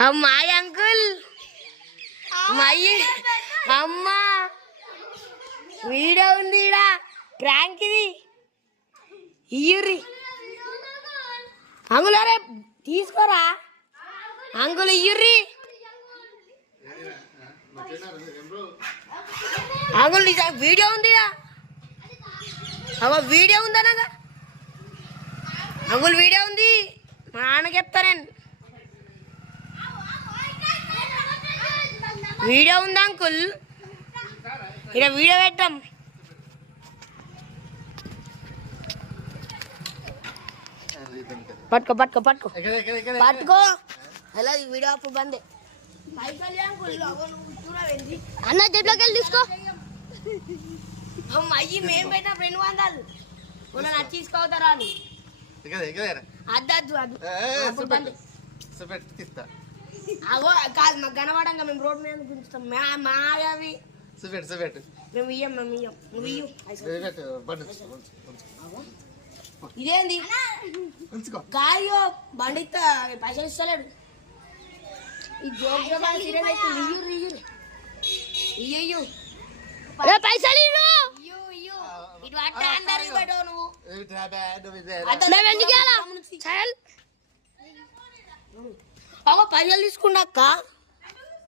అమ్మాయి అంకుల్ అమ్మాయి అమ్మా వీడియో ఉంది ఇడా ప్రాంక్ ఇది ఇయ్యుర్రి అంకుల్ అరే తీసుకోరా అంకుల్ ఇయ్యుర్రి అంకుల్ వీడియో ఉంది వీడియో ఉందనగా అంకుల్ వీడియో ఉంది మా నాన్నకి చెప్తా నేను వీడియో ఉందా అంకుల్ ఇక్కడ వీడియో పెట్టాం పట్టుకో పట్టుకో పట్టుకో పట్టుకో ఎలా వీడియో అప్పుడు బందే అన్న చెట్లోకి వెళ్ళి తీసుకో అయ్యి మేము పెట్టిన 200 మొన్న తీసుకోవుతారా అని అద్దద్దు అప్పుడు బందే అగో కాదు మాకు కనబడంగా మేము రోడ్డు మీద గుంచుతాం మావి మేము ఇయ్యం నువ్వు ఇయ్యం ఇదేంది గాయో బండి పైసలు ఇస్తలేడు ఈ జోక్ ఇయ్యు పైసలు ఇటు అట్ట అందరికి పెట్టవు నువ్వు పైసలు తీసుకున్నాక